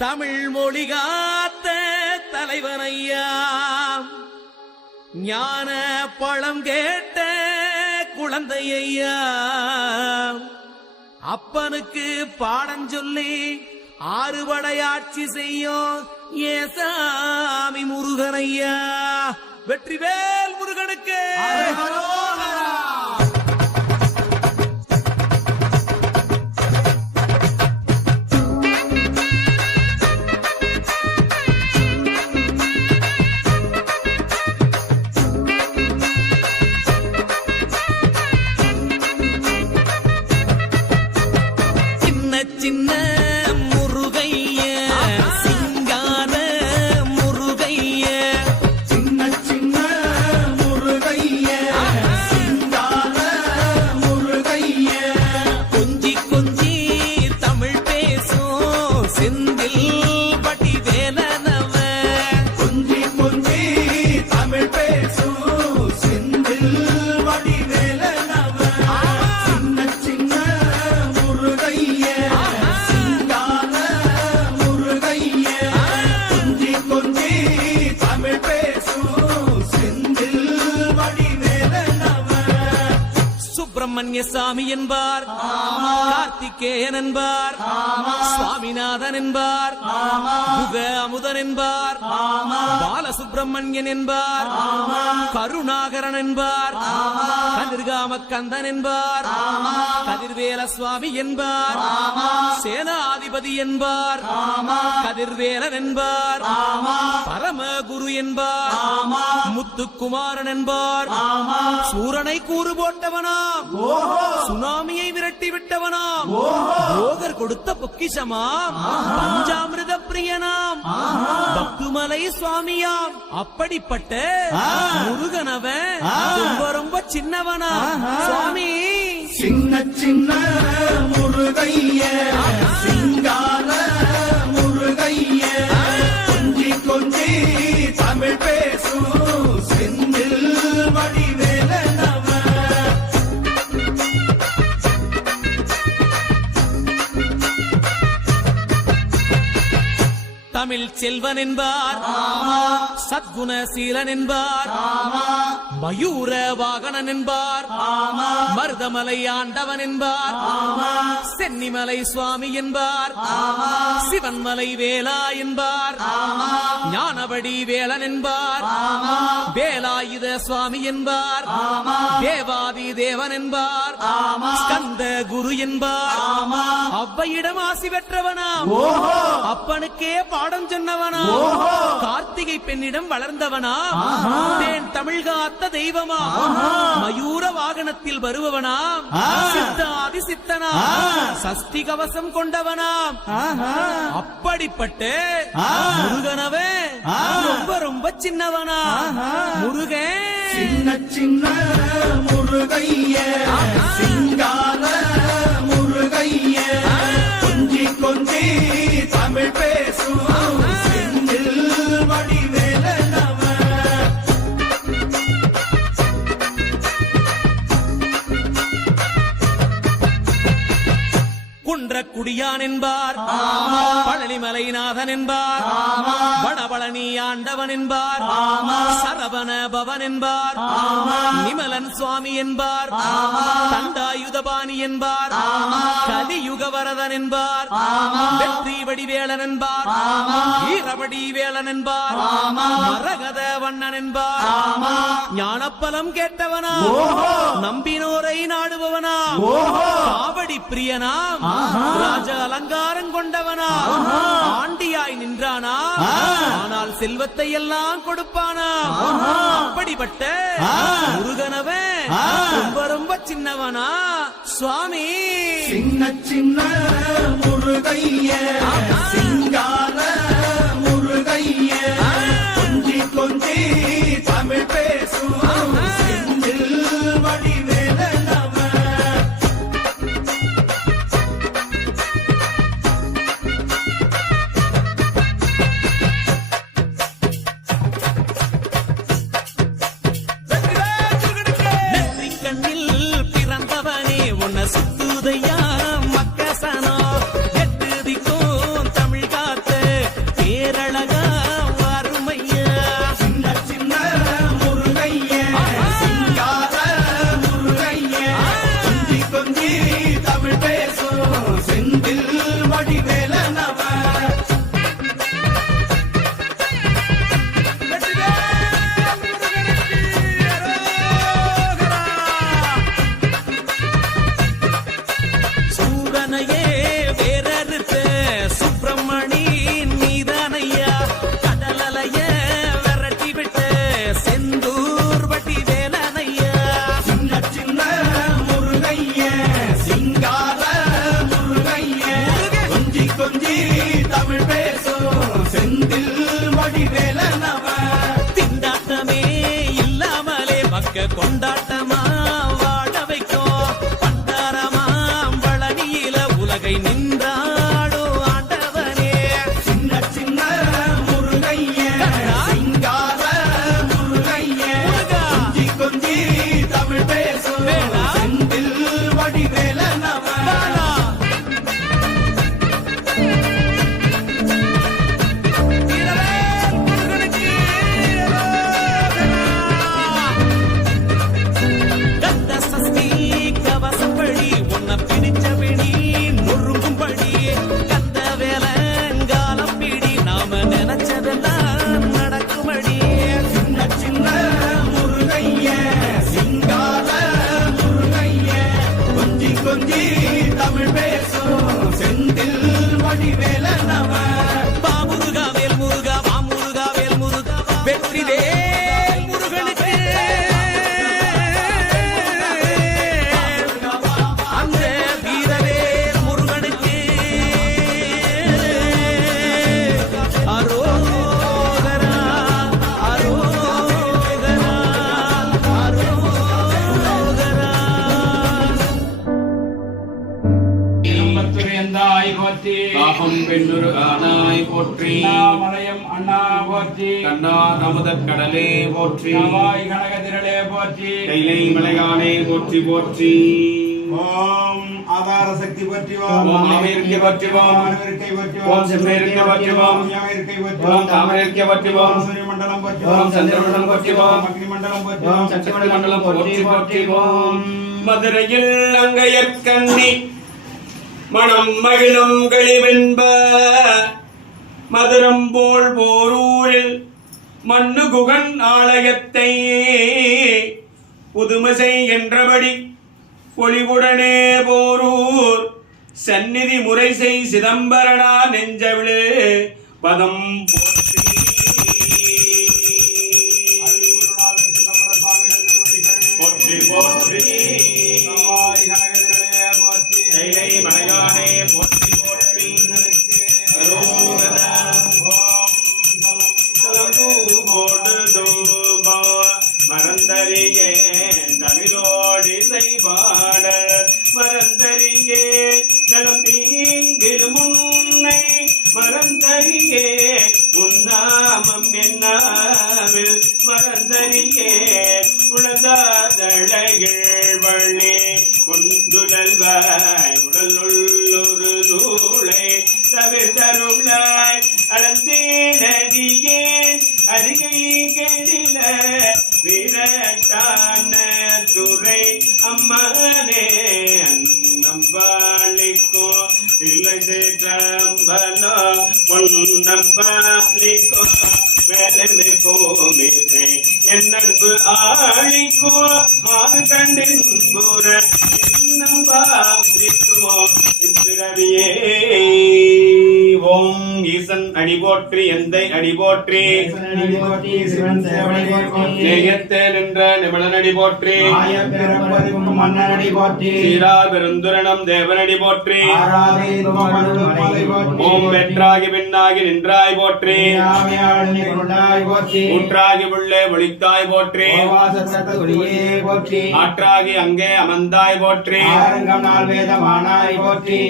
தமிழ் மொழி காத்த தலைவனையா, ஞான பழம் கேட்ட குழந்தையா, அப்பனுக்கு பாடம் சொல்லி ஆறுபடையாட்சி செய்யும் ஏசாமி முருகனையா. வெற்றிவேல் முருகனுக்கு சின்ன முருகைய, சிங்கார முருகைய, சின்ன சின்ன முருகைய, சிங்கார முருகைய, கொஞ்சி கொஞ்சி தமிழ் பேசும் செந்தில் பட்டி வேலனவ, கொஞ்சி கொஞ்சி தமிழ் பேசும் செந்தில் வடிவேலனவ, சின்ன சின்ன முருகைய, சிங்கார முருகைய, கொஞ்சி கொஞ்சி தமிழ் பேசும் செந்தில் வடிவேலனவ. சுப்பிரமணிய சாமி என்பார், கார்த்திகேயன் என்பார், சுவாமிநாதன் என்பார், முக அமுதன் என்பார், பாலசுப்பிரமணியன் என்பார், கருணாகரன் என்பார், கதிர்காம கந்தன் என்பார், கதிர்வேல சுவாமி என்பார், சேனாதிபதி என்பார், கதிர்வேலன் என்பார், பரமகுரு என்பார், முத்துக்குமாரன் என்பார், சூரனை கூறு போட்டவனாம், சுனாமியை விரட்டி விட்டவனாம், போகர் கொடுத்த பொக்கிஷமாம், பஞ்சாமிரத பிரியனாம், பக்துமலை சுவாமியாம். அப்படிப்பட்ட முருகனவன் ரொம்ப ரொம்ப சின்னவனா சுவாமி. சின்ன சின்ன முருகைய, சிங்கார முருகைய, கொஞ்சி கொஞ்சி தமிழ் பேசும் செந்தில் வடிவேலனவ. தமிழ் செல்வன் என்பார், சத்குணசீலன் என்பார், மயூர வாகனன் என்பார், மருதமலை ஆண்டவன் என்பார், சென்னிமலை சுவாமி என்பார், சிவன்மலை வேலா என்பார், ஞானபடி வேலன் என்பார், வேலாயுத சுவாமி என்பார், தேவாதி தேவன் என்பார், ஸ்கந்த குரு என்பார், அவ்வையிடம் ஆசி பெற்றவனாம், அப்பனுக்கே பாடம் சொன்னவனா, கார்த்திகை பெண்ணிடம் வளர்ந்தவனா, தேன் தமிழ் காத்த தெய்வமா, மயூர வாகனத்தில் வருபவனாம், சித்தாதி சித்தனா, சஷ்டி கவசம் கொண்டவனாம். அப்படிப்பட்ட முருகனவே ரொம்ப ரொம்ப சின்னவனா முருகன். சின்ன சின்ன முருகைய, சிங்கார முருகைய, கொஞ்சி கொஞ்சி தமிழ் பேசும் செந்தில் வடிவேலனவ. குன்றக்குடியான் என்பார், பழனிமலைநாதன் என்பார், வடபழனி ஆண்டவன் என்பார், சரவண பவன் என்பார், நிமலன் சுவாமி என்பார், தண்டாயுதபாணி என்பார், கலியுக வரதன் என்பார், வெற்றி வடிவேலன் என்பார், ஈரபடி வேலன் என்பார், மரகத வண்ணன் என்பார், ஞானப்பலம் கேட்டவனா, நம்பினோரை நாடுபவனா, காவடி பிரியனாம், ராஜ அலங்காரம் கொண்டவனா, ஆண்டியாய் நின்றானா, ஆனால் செல்வத்தை எல்லாம் கொடுப்பானா. அப்படிப்பட்ட முருகனவன் ரொம்ப ரொம்ப சின்னவனா சுவாமி. சின்ன சின்ன முருகைய, சிங்கார முருகைய, கொஞ்சி கொஞ்சி தமிழ் பேசும் செந்தில் வடிவேலனவ. சுத்துதையா மக்கசனோ எட்டு திக்கும் தமிழ்கா காணும் பெண்ணுரு ஆனாய் போற்றி அண்ணாமலையம் அண்ணா போற்றி கண்ணார் அமுதக் கடலே போற்றி நவாய் கனக திரளே போற்றி கைலை மலையானே போற்றி போற்றி ஓம் ஆதார சக்தி பற்றிவா ஓம் ஆவிர்க்கை பற்றிவோம் இருக்கை ஓம் செவ்வேற்கை பற்றிவோம் இருக்கை ஓம் தாமரைக்கை பற்றிவோம் சூரிய மண்டலம் ஓம் சந்திரமண்டலம் பற்றிவோம் அக்னி மண்டலம் ஓம் சக்தி மண்டலம் போற்றி போற்றிவோம் மதுரையில் அங்கையற்கண்ணி மனம் மகிழும் களிவென்ப மதுரம் போல் போரூரில் மண்ணு குகன் ஆலயத்தை புதுமசை என்றபடி பொலிவுடனே போரூர் சந்நிதி முறை செய் சிதம்பரனா நெஞ்சவிழு பதம் போற்றி போற்றி போற்றி கைலை மலையானே போற்றி போற்றி மறந்தறியே தமிழோடி செய்வாட மறந்தறியே நலம் தீங்கிடு முன்னை மறந்தறியே உன்னாமம் என்னாமில் மறந்தறியே உளதாதழைகள் வள்ளி ஒன்றுழல்வாய் உடல் உள்ளொரு நூலை தவிர்த்தருளாய் அளந்தேனடியேன் அதிகை கெடில வீரட்டான துறை அம்மனே அன்னம்பாளிக்கோ இல்லை சேற்றம்பலோ பொன்னம்பாளிக்கோ மேலமே போமிசை என் அன்பு ஆளிக்கோ மாறு கண்டின்புற என்னம்பாளிக்கோ இப்பிறவியே ஓம் ஈசன் அடி போற்றி எந்தை அடி போற்றி ஜெயத்தே நின்ற நிமலனடி போற்றி சீரார் பெருந்துரணம் தேவனடி போற்றி ஓம் வெற்றாகி பின்னாகி நின்றாய் போற்றி ஊற்றாகி உள்ளே ஒளித்தாய் போற்றி ஆற்றாகி அங்கே அமர்ந்தாய் போற்றி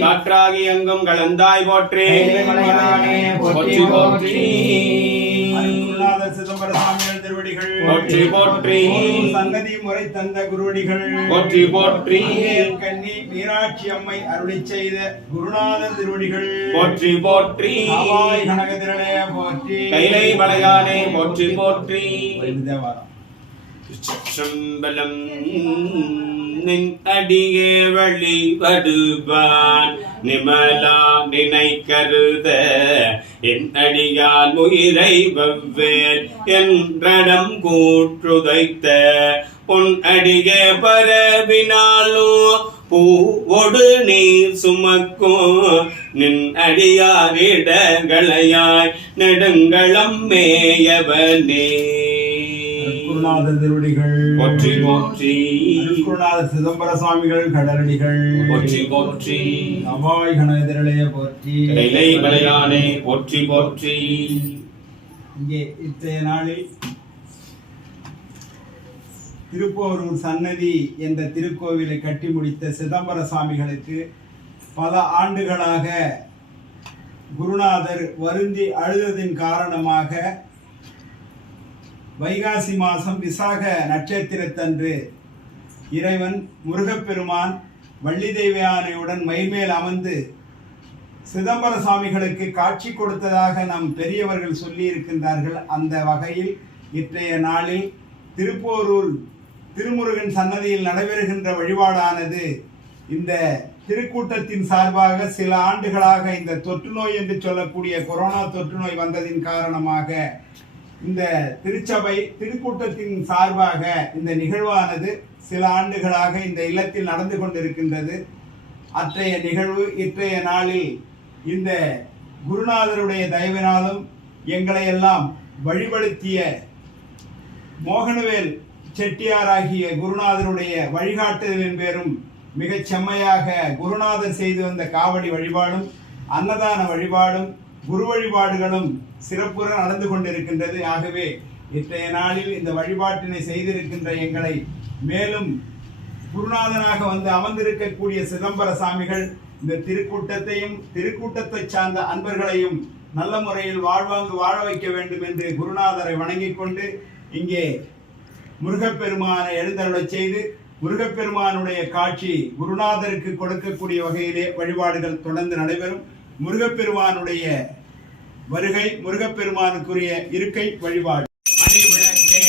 காற்றாகி எங்கும் கலந்தாய் போற்றி போற்றி போற்றி சிதம்பர சாமிகள் திருவடிகள் போற்றி போற்றி சங்கதி முறை தந்த குருவடிகள் போற்றி போற்றி கன்னி மீனாட்சி அம்மை அருளி செய்த குருநாதர் திருவடிகள் போற்றி போற்றி நவாய் கனகதிரளே போற்றி கைலை மலையானே போற்றி போற்றி தேவாரம் சிற்றம்பலம் நின் அடியே வழிபடுவான் நிமலா நினை கருத என் அடியான் உயிரை வெவ்வேல் என்றடம் கூற்றுதைத்த பொன் அடியே பரவினாலோ பூவொடு நீர் சுமக்கும் நின் அடியாரிடங்களையாய் நெடுங்களம் மேயவனே குருநாதர் திருவடிகள் போற்றி போற்றி குருநாதர் சிதம்பர சுவாமிகள் கடலடிகள் போற்றி போற்றி நவாய் கனகதிரளே போற்றி கைலை மலையானே போற்றி போற்றி இங்கே இன்றைய நாளில் திருப்போரூர் சன்னதி என்ற திருக்கோவிலை கட்டி முடித்த சிதம்பர சுவாமிகளுக்கு பல ஆண்டுகளாக குருநாதர் வருந்தி அழுததின் காரணமாக வைகாசி மாதம் விசாக நட்சத்திரத்தன்று இறைவன் முருகப்பெருமான் வள்ளி தெய்வயானையுடன் மயில்மேல் அமர்ந்து சிதம்பர சுவாமிகளுக்கு காட்சி கொடுத்ததாக நம் பெரியவர்கள் சொல்லி இருக்கின்றார்கள். அந்த வகையில் இன்றைய நாளில் திருப்போரூர் திருமுருகன் சன்னதியில் நடைபெறுகின்ற வழிபாடானது இந்த திருக்கூட்டத்தின் சார்பாக சில ஆண்டுகளாக இந்த தொற்று நோய் என்று சொல்லக்கூடிய கொரோனா தொற்று நோய் வந்ததின் காரணமாக இந்த திருச்சபை திருக்கூட்டத்தின் சார்பாக இந்த நிகழ்வானது சில ஆண்டுகளாக இந்த இல்லத்தில் நடந்து கொண்டிருக்கின்றது. அற்றைய நிகழ்வு இன்றைய நாளில் இந்த குருநாதருடைய தயவினாலும் எங்களை எல்லாம் வழிபடுத்திய மோகனவேல் செட்டியாராகிய குருநாதருடைய வழிகாட்டுதலின் பேரும் மிகச் செம்மையாக குருநாதர் செய்து வந்த காவடி வழிபாடும் அன்னதான வழிபாடும் குரு வழிபாடுகளும் சிறப்புற நடந்து கொண்டிருக்கின்றது. ஆகவே இன்றைய நாளில் இந்த வழிபாட்டினை செய்திருக்கின்ற எங்களை மேலும் குருநாதனாக வந்து அமர்ந்திருக்கக்கூடிய சிதம்பர சாமிகள் இந்த திருக்கூட்டத்தையும் திருக்கூட்டத்தை சார்ந்த அன்பர்களையும் நல்ல முறையில் வாழ்வாங்கு வாழ வைக்க வேண்டும் என்று குருநாதரை வணங்கிக் கொண்டு இங்கே முருகப்பெருமானை எழுந்தருளச் செய்து முருகப்பெருமானுடைய காட்சி குருநாதருக்கு கொடுக்கக்கூடிய வகையிலே வழிபாடுகள் தொடர்ந்து நடைபெறும். முருகப்பெருமானுடைய வருகை, முருகப்பெருமானுக்குரிய இருக்கை வழிபாடு. மணி விளக்கே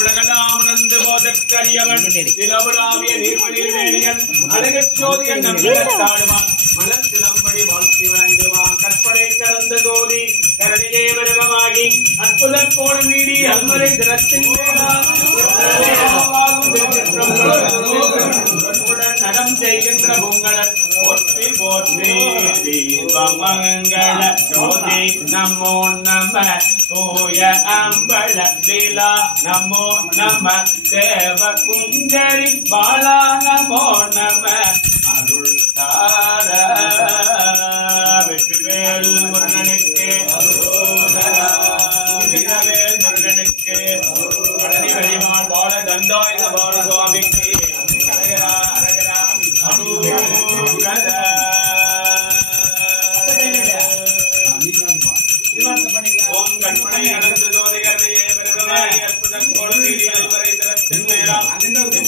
உலகலாம் உணர்ந்து போதற்கரியவன் நிலவுலாவிய நீர்மணிர் வேணியன் அழகச் சோதியன் நம்பியாடுவான் மலர் சிலம்படி வாழ்த்தி வணங்குவான் கற்பனை கலந்த கோதி கரணியே வருவமாகி அற்புத கோணம் நீடி அல்மறை தினத்தின் நடம் செய்கின்ற பொங்கலன் போற்றி போற்றி தீபமங்கள ஜோதி நமோ நம தூய அம்பள லீலா நமோ நம தேவ குஞ்சரி பாலா நமோ நம அருள் தார வெற்றிவேல் முருகனுக்கு வீரவேல் முருகனுக்கு பழனி வழிமால் வாழ தண்டாயுத வாழ சுவாமிக்கு அரகரா அரகரா ஓம் கற்பனை அனந்த ஜோதிகரணையே வருபவாய் அற்புதக் கோலமீறி அல்வரை திறத்தின் மேலாம்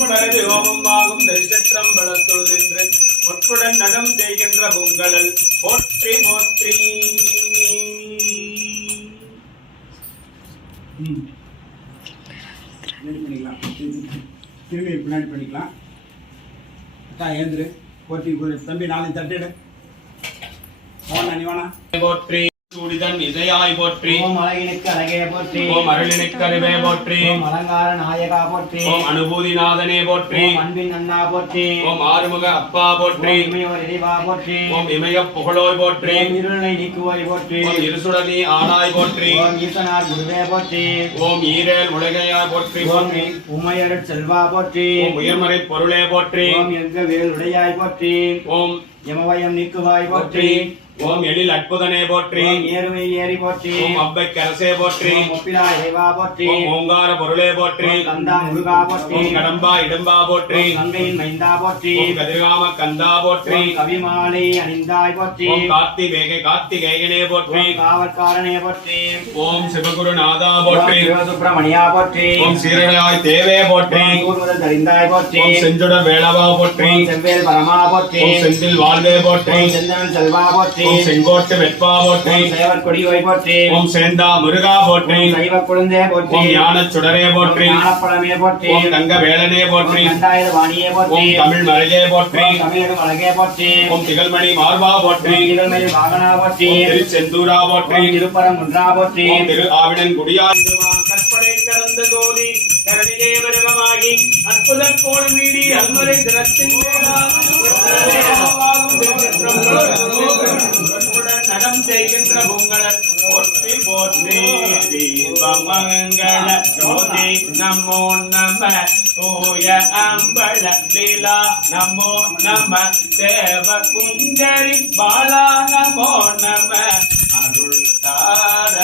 பரது ஓமம் ஆகும் தரிசற்றம் பலத்துள் நின்று பொற்புடன் நடம் செய்கின்ற பொங்கலல் போற்றி போற்றி. திரும்பி பிளான் பண்ணிக்கலாம். அக்கா எழுந்துரு, போட்டி தம்பி நாளைக்கு தட்டிடு. போனா நீ வேணா போற்றி சூடிதன் இசையாய் போற்றி. ஓம் அழகினுக்கு அழகே போற்றி. ஓம் அருளினுக்கு அருவே போற்றி. ஓம் அலங்கார நாயகா போற்றி. ஓம் அனுபூதிநாதனே போற்றி. ஓம் அன்பின் அண்ணா போற்றி. ஓம் ஆறுமுக அப்பா போற்றி. ஓம் இமையோர் இறைவா போற்றி. ஓம் இமய புகழோய் போற்றி. ஓம் இருளை நீக்குவோய் போற்றி. ஓம் இருசுடனி ஆனாய் போற்றி. ஓம் ஈசனார் குருவே போற்றி. ஓம் ஈரேல் உலகையாய் போற்றி. ஓம் உமையருட் செல்வா போற்றி. ஓம் உயர்மறை பொருளே போற்றி. ஓம் எங்க வேல் உடையாய் போற்றி. ஓம் யமவயம் நீக்குவாய் போற்றி. ஓம் எழில் அற்புதனே போற்றி. ஓம் ஏறுமை ஏறி போற்றி. ஓம் அவ்வைக் கரசே போற்றி. ஓம் ஒப்பிலா இறைவா போற்றி. ஓம் ஓங்கார பொருளே போற்றி. ஓம் கந்தா முருகா போற்றி. ஓம் கடம்பா இடும்பா போற்றி. ஓம் கங்கையின் மைந்தா போற்றி. ஓம் கதிர்காம கந்தா போற்றி. ஓம் கவிமாலை அணிந்தாய் போற்றி. ஓம் கார்த்திகேயனே போற்றி. ஓம் காவற்காரனே போற்றி. ஓம் சிவகுருநாதா போற்றி. ஓம் சிவசுப்பிரமணியா போற்றி. ஓம் சீரழாய் தேவே போற்றி. ஓம் கூர்முதல் தரிந்தாய் போற்றி. ஓம் செஞ்சுடர் வேளவா போற்றி. ஓம் செவ்வேல் பரமா போற்றி. ஓம் செந்தில் வாழ்வே போற்றி. ஓம் செந்தமிழ் செல்வா போற்றி. ஓம் செங்கோட்டு வெட்பா போற்றி. ஓம் சேவர் கொடியோய் போற்றி. ஓம் சேந்தா முருகா போற்றி. ஓம் சைவ குழந்தே போற்றி. ஓம் ஞானச் சுடரே போற்றி. ஓம் ஞானப்பழமே போற்றி. ஓம் தங்க வேளனே போற்றி. ஓம் கண்டாயுத வாணியே போற்றி. ஓம் தமிழ் மறையே போற்றி. ஓம் தமிழடும் அழகே போற்றி. ஓம் திகழ்மணி மார்பா போற்றி. ஓம் திகழ்மயில் வாகனா போற்றி. ஓம் திருச்செந்தூரா போற்றி. ஓம் திருப்பரங்குன்றா போற்றி. ஓம் திரு ஆவிடன் குடியாய் கற்பனை கடந்த கோதி கரணியே வருவமாகி அற்புத கோணம் நீடி அல்மறை தினத்தின் நடம் செய்கின்ற பொங்கலன் போற்றி போற்றி தீபமங்கள ஜோதி நமோ நம தூய அம்பள லீலா நமோ நம தேவ குஞ்சரி பாலா நமோ நம அருள் தார